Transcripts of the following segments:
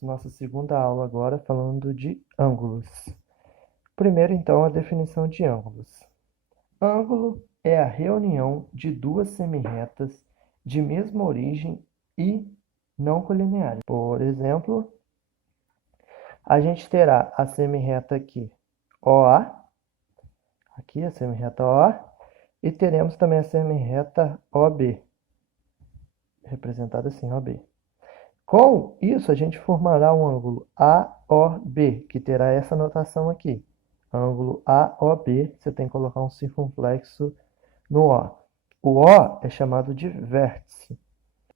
Nossa segunda aula agora falando de ângulos. Primeiro, então, a definição de ângulos. Ângulo é a reunião de duas semirretas de mesma origem e não colineares. Por exemplo, a gente terá a semirreta aqui, OA, aqui a semirreta OA, e teremos também a semirreta OB, representada assim, OB. Com isso, a gente formará um ângulo AOB, que terá essa notação aqui. Ângulo AOB, você tem que colocar um circunflexo no O. O O é chamado de vértice.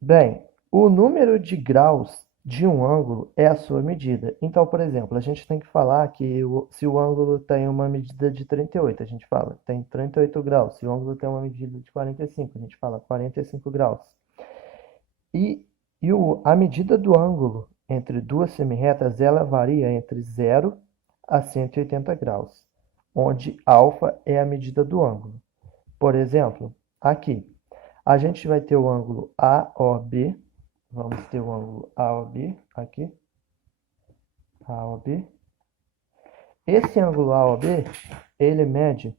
Bem, o número de graus de um ângulo é a sua medida. Então, por exemplo, a gente tem que falar que se o ângulo tem uma medida de 38, a gente fala tem 38 graus. Se o ângulo tem uma medida de 45, a gente fala 45 graus. E a medida do ângulo entre duas semirretas ela varia entre 0 a 180 graus, onde α é a medida do ângulo. Por exemplo, aqui, a gente vai ter o ângulo AOB, vamos ter o ângulo AOB aqui, AOB. Esse ângulo AOB, ele mede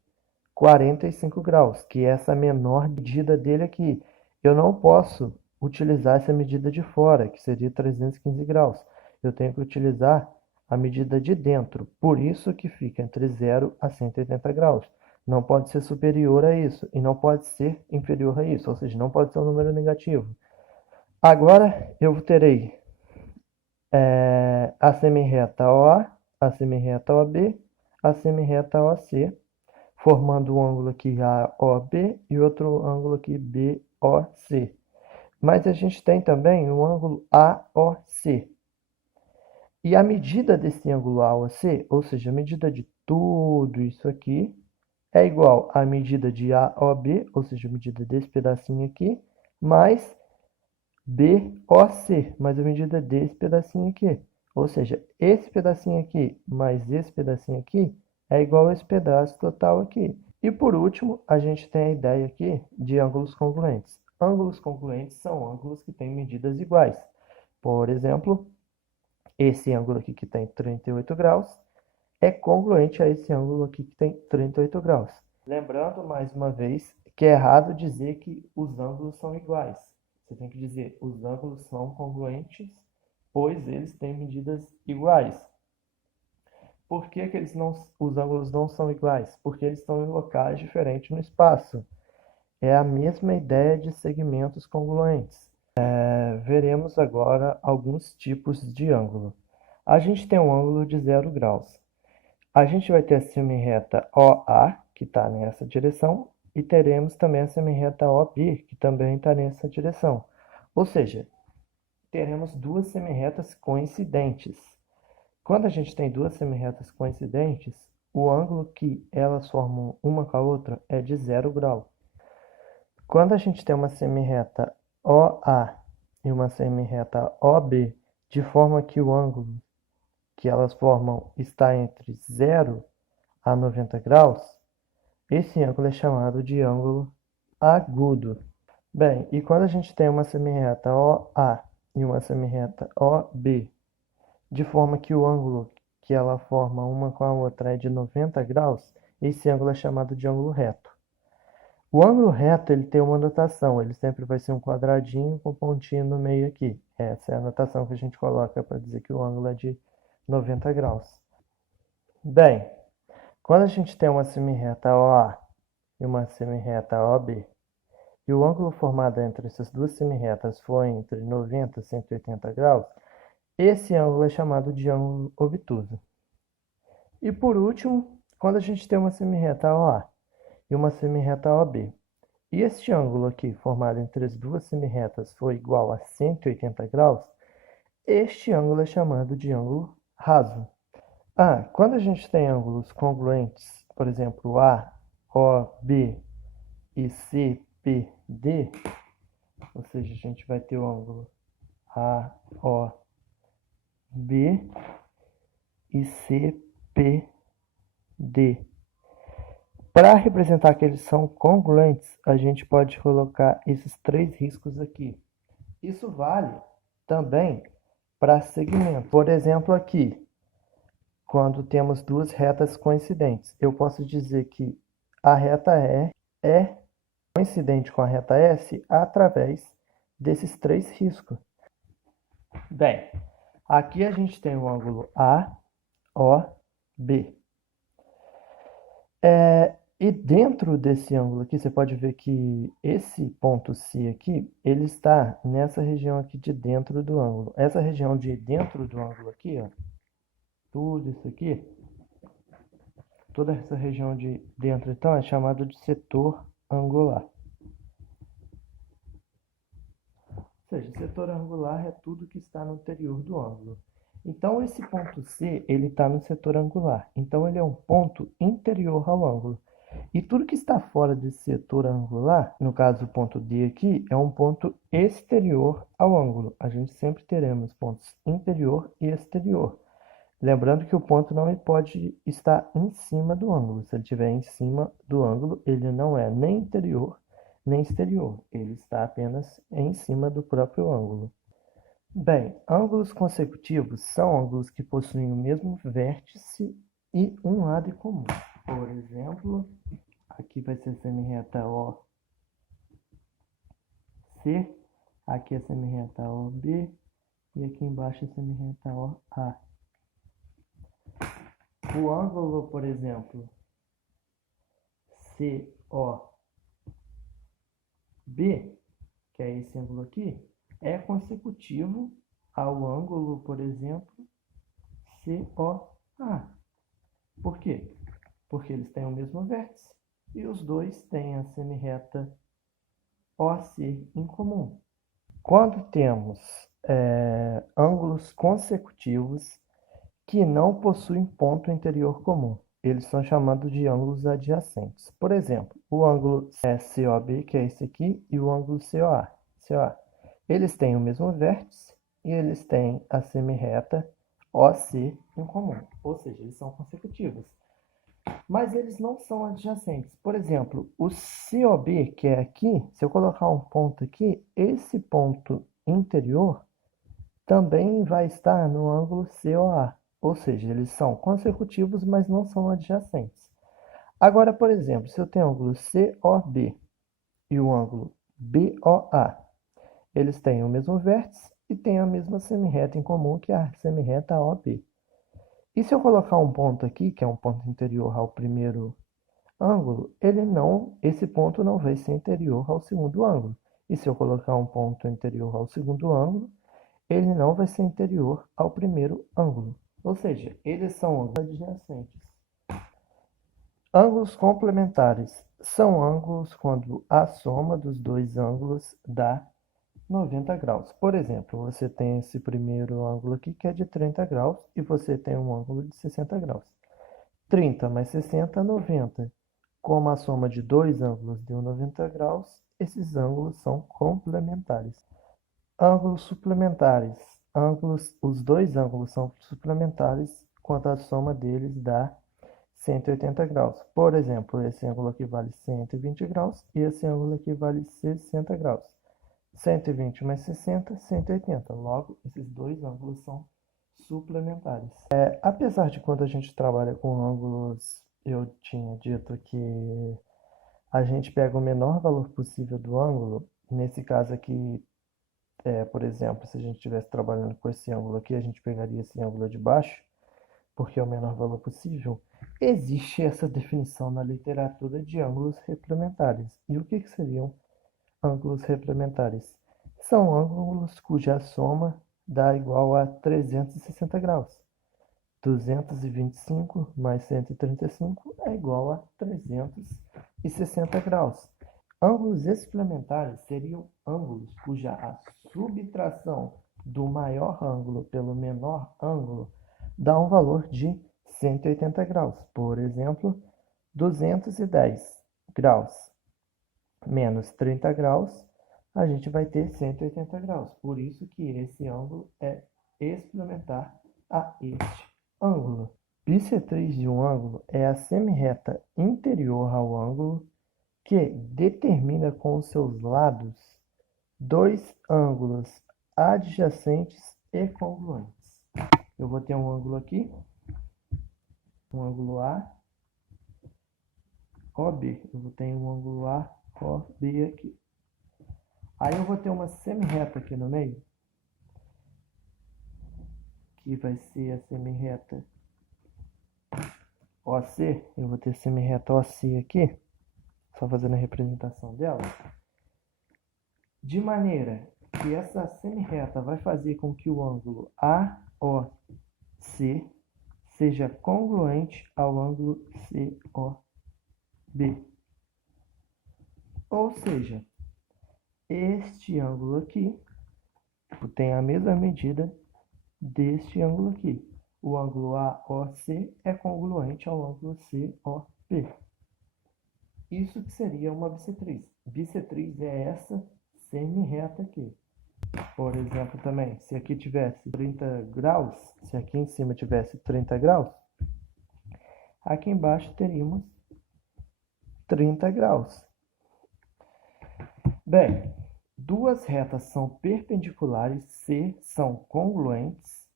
45 graus, que é essa menor medida dele aqui. Eu não posso utilizar essa medida de fora, que seria 315 graus. Eu tenho que utilizar a medida de dentro. Por isso que fica entre 0 a 180 graus. Não pode ser superior a isso e não pode ser inferior a isso, ou seja, não pode ser um número negativo. Agora eu terei a semirreta OA, a semirreta OB, a semirreta OC, formando um ângulo aqui AOB e outro ângulo aqui BOC. Mas a gente tem também o ângulo AOC. E a medida desse ângulo AOC, ou seja, a medida de tudo isso aqui, é igual à medida de AOB, ou seja, a medida desse pedacinho aqui, mais BOC, mais a medida desse pedacinho aqui. Ou seja, esse pedacinho aqui mais esse pedacinho aqui é igual a esse pedaço total aqui. E por último, a gente tem a ideia aqui de ângulos congruentes. Ângulos congruentes são ângulos que têm medidas iguais. Por exemplo, esse ângulo aqui que tem 38 graus é congruente a esse ângulo aqui que tem 38 graus. Lembrando, mais uma vez, que é errado dizer que os ângulos são iguais. Você tem que dizer os ângulos são congruentes, pois eles têm medidas iguais. Por que que os ângulos não são iguais? Porque eles estão em locais diferentes no espaço. É a mesma ideia de segmentos congruentes. Veremos agora alguns tipos de ângulo. A gente tem um ângulo de 0 graus. A gente vai ter a semirreta OA, que está nessa direção, e teremos também a semirreta OB, que também está nessa direção. Ou seja, teremos duas semirretas coincidentes. Quando a gente tem duas semirretas coincidentes, o ângulo que elas formam uma com a outra é de 0 grau. Quando a gente tem uma semirreta OA e uma semirreta OB, de forma que o ângulo que elas formam está entre 0 a 90 graus, esse ângulo é chamado de ângulo agudo. Bem, e quando a gente tem uma semirreta OA e uma semirreta OB, de forma que o ângulo que ela forma uma com a outra é de 90 graus, esse ângulo é chamado de ângulo reto. O ângulo reto ele tem uma notação, ele sempre vai ser um quadradinho com pontinho no meio aqui. Essa é a notação que a gente coloca para dizer que o ângulo é de 90 graus. Bem, quando a gente tem uma semirreta OA e uma semirreta OB, e o ângulo formado entre essas duas semirretas for entre 90 e 180 graus, esse ângulo é chamado de ângulo obtuso. E por último, quando a gente tem uma semirreta OA e uma semirreta OB, e este ângulo aqui, formado entre as duas semirretas, for igual a 180 graus, este ângulo é chamado de ângulo raso. Quando a gente tem ângulos congruentes, por exemplo, A, O, B e C, P, D, ou seja, a gente vai ter o ângulo A, O, B e C, P, D. Para representar que eles são congruentes, a gente pode colocar esses três riscos aqui. Isso vale também para segmento. Por exemplo, aqui, quando temos duas retas coincidentes, eu posso dizer que a reta E é coincidente com a reta S através desses três riscos. Bem, aqui a gente tem o ângulo AOB. E dentro desse ângulo aqui, você pode ver que esse ponto C aqui, ele está nessa região aqui de dentro do ângulo. Essa região de dentro do ângulo aqui, ó, tudo isso aqui, toda essa região de dentro, então, é chamado de setor angular. Ou seja, setor angular é tudo que está no interior do ângulo. Então, esse ponto C, ele está no setor angular. Então, ele é um ponto interior ao ângulo. E tudo que está fora desse setor angular, no caso o ponto D aqui, é um ponto exterior ao ângulo. A gente sempre teremos pontos interior e exterior. Lembrando que o ponto não pode estar em cima do ângulo. Se ele estiver em cima do ângulo, ele não é nem interior nem exterior. Ele está apenas em cima do próprio ângulo. Bem, ângulos consecutivos são ângulos que possuem o mesmo vértice e um lado em comum. Por exemplo, aqui vai ser a semirreta OC, aqui a semirreta OB e aqui embaixo a semirreta OA. O ângulo, por exemplo, COB, que é esse ângulo aqui, é consecutivo ao ângulo, por exemplo, COA. Por quê? Porque eles têm o mesmo vértice e os dois têm a semirreta OC em comum. Quando temos ângulos consecutivos que não possuem ponto interior comum, eles são chamados de ângulos adjacentes. Por exemplo, o ângulo COB, que é esse aqui, e o ângulo COA. Eles têm o mesmo vértice e eles têm a semirreta OC em comum, ou seja, eles são consecutivos. Mas eles não são adjacentes. Por exemplo, o COB, que é aqui, se eu colocar um ponto aqui, esse ponto interior também vai estar no ângulo COA. Ou seja, eles são consecutivos, mas não são adjacentes. Agora, por exemplo, se eu tenho o ângulo COB e o ângulo BOA, eles têm o mesmo vértice e têm a mesma semirreta em comum, que é a semirreta OB. E se eu colocar um ponto aqui, que é um ponto interior ao primeiro ângulo, esse ponto não vai ser interior ao segundo ângulo. E se eu colocar um ponto interior ao segundo ângulo, ele não vai ser interior ao primeiro ângulo. Ou seja, eles são ângulos adjacentes. Ângulos complementares são ângulos quando a soma dos dois ângulos dá 90 graus. Por exemplo, você tem esse primeiro ângulo aqui que é de 30 graus e você tem um ângulo de 60 graus. 30 mais 60, 90. Como a soma de dois ângulos deu 90 graus, esses ângulos são complementares. Ângulos suplementares. Os dois ângulos são suplementares quando a soma deles dá 180 graus. Por exemplo, esse ângulo aqui vale 120 graus e esse ângulo aqui vale 60 graus. 120 mais 60, 180. Logo, esses dois ângulos são suplementares. Apesar de quando a gente trabalha com ângulos, eu tinha dito que a gente pega o menor valor possível do ângulo. Nesse caso aqui, por exemplo, se a gente estivesse trabalhando com esse ângulo aqui, a gente pegaria esse ângulo de baixo, porque é o menor valor possível. Existe essa definição na literatura de ângulos replementares. E o que seriam ângulos replementares? São ângulos cuja soma dá igual a 360 graus. 225 mais 135 é igual a 360 graus. Ângulos explementares seriam ângulos cuja a subtração do maior ângulo pelo menor ângulo dá um valor de 180 graus. Por exemplo, 210 graus menos 30 graus, a gente vai ter 180 graus. Por isso que esse ângulo é explementar a este ângulo. Bissetriz de um ângulo é a semirreta interior ao ângulo que determina com os seus lados dois ângulos adjacentes e congruentes. Eu vou ter um ângulo aqui, um ângulo A, OB. Eu vou ter um ângulo A, OB aqui. Aí eu vou ter uma semirreta aqui no meio, que vai ser a semirreta OC. Eu vou ter semirreta OC aqui, só fazendo a representação dela, de maneira que essa semirreta vai fazer com que o ângulo AOC seja congruente ao ângulo COB. Ou seja, este ângulo aqui tem a mesma medida deste ângulo aqui. O ângulo AOC é congruente ao ângulo COB. Isso que seria uma bissetriz. Bissetriz é essa semirreta aqui. Por exemplo, também, se aqui tivesse 30 graus, se aqui em cima tivesse 30 graus, aqui embaixo teríamos 30 graus. Bem, duas retas são perpendiculares se são congruentes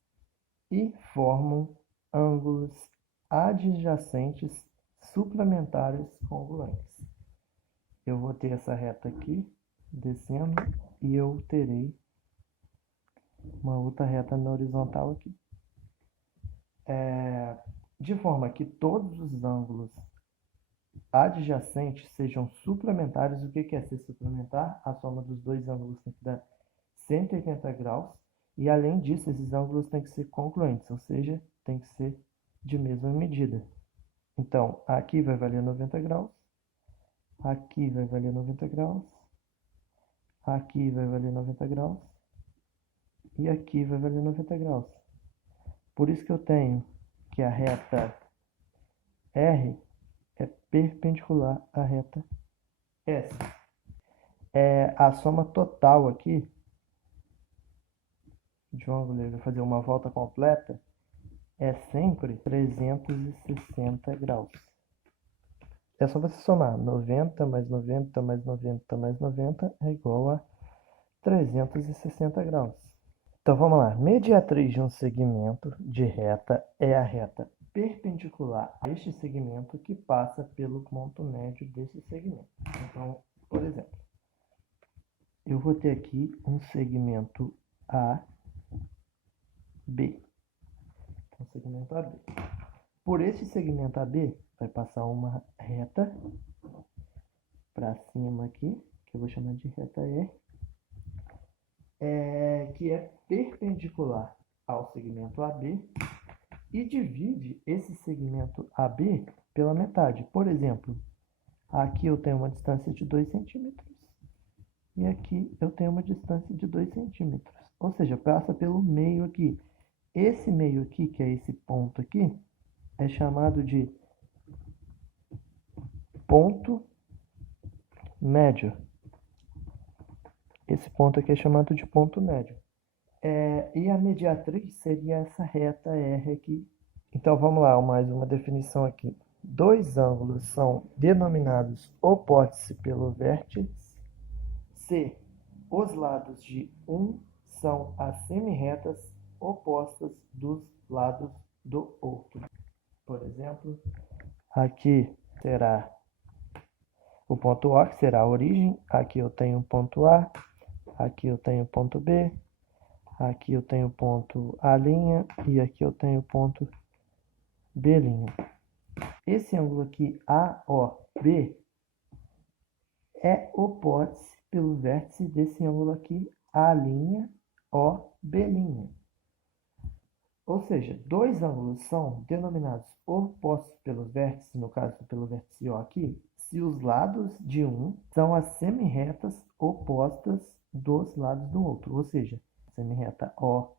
e formam ângulos adjacentes suplementares congruentes. Eu vou ter essa reta aqui descendo e eu terei uma outra reta na horizontal aqui. De forma que todos os ângulos adjacentes sejam suplementares. O que é ser suplementar? A soma dos dois ângulos tem que dar 180 graus. E além disso, esses ângulos têm que ser congruentes, ou seja, tem que ser de mesma medida. Então, aqui vai valer 90 graus, aqui vai valer 90 graus, aqui vai valer 90 graus e aqui vai valer 90 graus. Por isso que eu tenho que a reta R é perpendicular à reta S. A soma total aqui de um ângulo, ele vai fazer uma volta completa, é sempre 360 graus. É só você somar 90 mais 90 mais 90 mais 90 é igual a 360 graus. Então vamos lá. Mediatriz de um segmento de reta é a reta perpendicular a este segmento que passa pelo ponto médio desse segmento. Então, por exemplo, eu vou ter aqui um segmento A, B. Então, segmento AB. Por esse segmento AB, vai passar uma reta para cima aqui, que eu vou chamar de reta E, que é perpendicular ao segmento AB e divide esse segmento AB pela metade. Por exemplo, aqui eu tenho uma distância de 2 centímetros e aqui eu tenho uma distância de 2 centímetros. Ou seja, passa pelo meio aqui. Esse meio aqui, que é esse ponto aqui, é chamado de ponto médio. Esse ponto aqui é chamado de ponto médio. E a mediatriz seria essa reta R aqui. Então vamos lá, mais uma definição aqui. Dois ângulos são denominados opótice pelo vértice se os lados de um são as semirretas opostas dos lados do outro. Por exemplo, aqui será o ponto O, que será a origem. Aqui eu tenho o ponto A, aqui eu tenho o ponto B, aqui eu tenho o ponto A' e aqui eu tenho o ponto B'. Esse ângulo aqui, AOB, é opótice pelo vértice desse ângulo aqui, A'B'. Ou seja, dois ângulos são denominados opostos pelos vértices, no caso pelo vértice O aqui, se os lados de um são as semirretas opostas dos lados do outro. Ou seja, a semirreta OA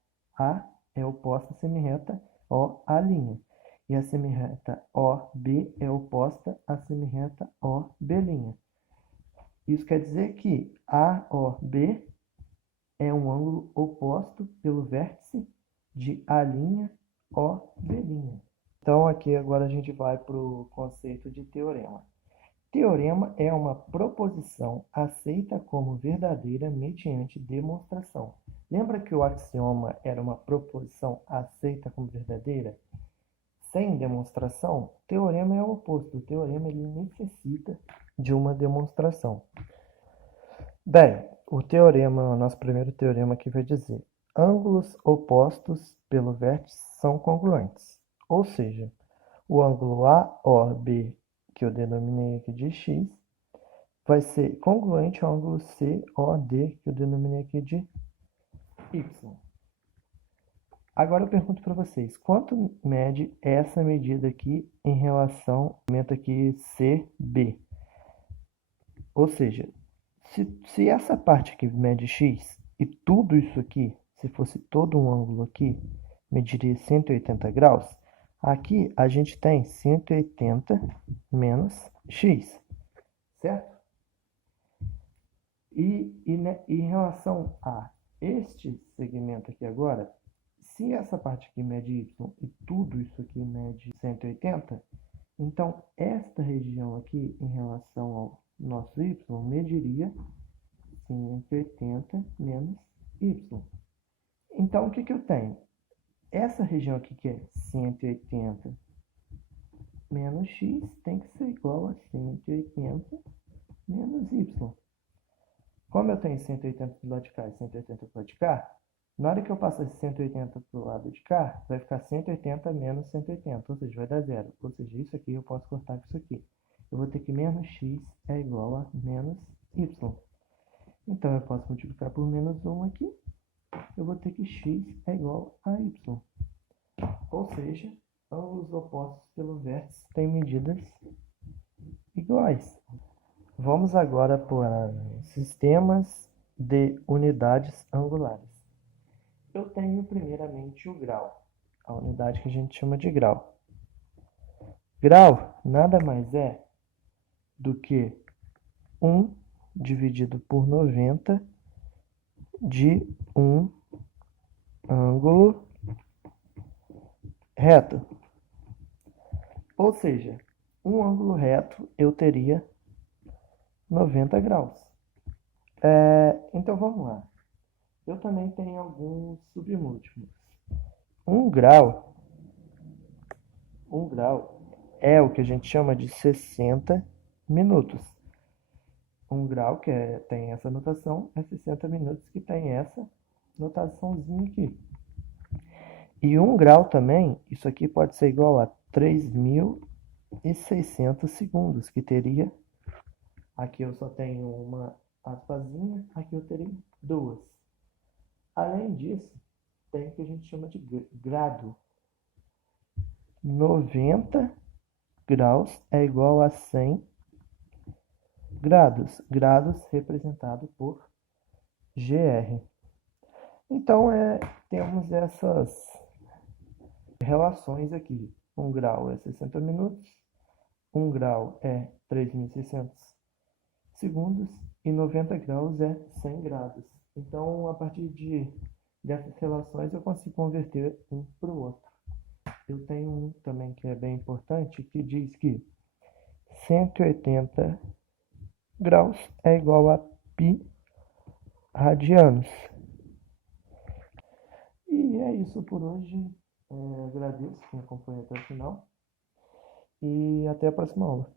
é oposta à semirreta OA'. E a semirreta OB é oposta à semirreta OB'. Isso quer dizer que AOB é um ângulo oposto pelo vértice de A'B'. Então, aqui agora a gente vai para o conceito de teorema. Teorema é uma proposição aceita como verdadeira mediante demonstração. Lembra que o axioma era uma proposição aceita como verdadeira? Sem demonstração, o teorema é o oposto. O teorema ele necessita de uma demonstração. Bem, o teorema, o nosso primeiro teorema aqui vai dizer: ângulos opostos pelo vértice são congruentes. Ou seja, o ângulo AOB, que eu denominei aqui de x, vai ser congruente ao ângulo COD, que eu denominei aqui de y. Agora eu pergunto para vocês, quanto mede essa medida aqui em relação ao momento aqui CB? Ou seja, se essa parte aqui mede x e tudo isso aqui, se fosse todo um ângulo aqui, mediria 180 graus, aqui a gente tem 180 menos x, certo? E em relação a este segmento aqui agora, se essa parte aqui mede y e tudo isso aqui mede 180, então esta região aqui em relação ao nosso y mediria 180 menos y. Então o que eu tenho? Essa região aqui que é 180 menos x tem que ser igual a 180 menos y. Como eu tenho 180 do lado de cá e 180 do lado de cá, na hora que eu passo esse 180 para o lado de cá, vai ficar 180 menos 180, ou seja, vai dar zero. Ou seja, isso aqui eu posso cortar com isso aqui. Eu vou ter que menos x é igual a menos y. Então, eu posso multiplicar por menos 1 aqui. Eu vou ter que x é igual a y. Ou seja, ângulos opostos pelo vértice têm medidas iguais. Vamos agora para sistemas de unidades angulares. Eu tenho primeiramente o grau, a unidade que a gente chama de grau. Grau nada mais é do que 1 dividido por 90 de um ângulo reto. Ou seja, um ângulo reto eu teria 90 graus. Então vamos lá. Eu também tenho alguns submúltiplos. Um grau é o que a gente chama de 60 minutos. Um grau, que tem essa notação, é 60 minutos, que tem essa notaçãozinha aqui. E um grau também, isso aqui pode ser igual a 3.600 segundos, que teria... Aqui eu só tenho uma aspazinha, aqui eu teria duas. Além disso, tem o que a gente chama de grado. 90 graus é igual a 100 grados. Grados representado por GR. Então, temos essas relações aqui. Um grau é 60 minutos, um grau é 3.600 segundos e 90 graus é 100 graus. Então, a partir dessas relações, eu consigo converter um para o outro. Eu tenho um também que é bem importante, que diz que 180 graus é igual a π radianos. E é isso por hoje. Agradeço quem acompanhou até o final. E até a próxima aula.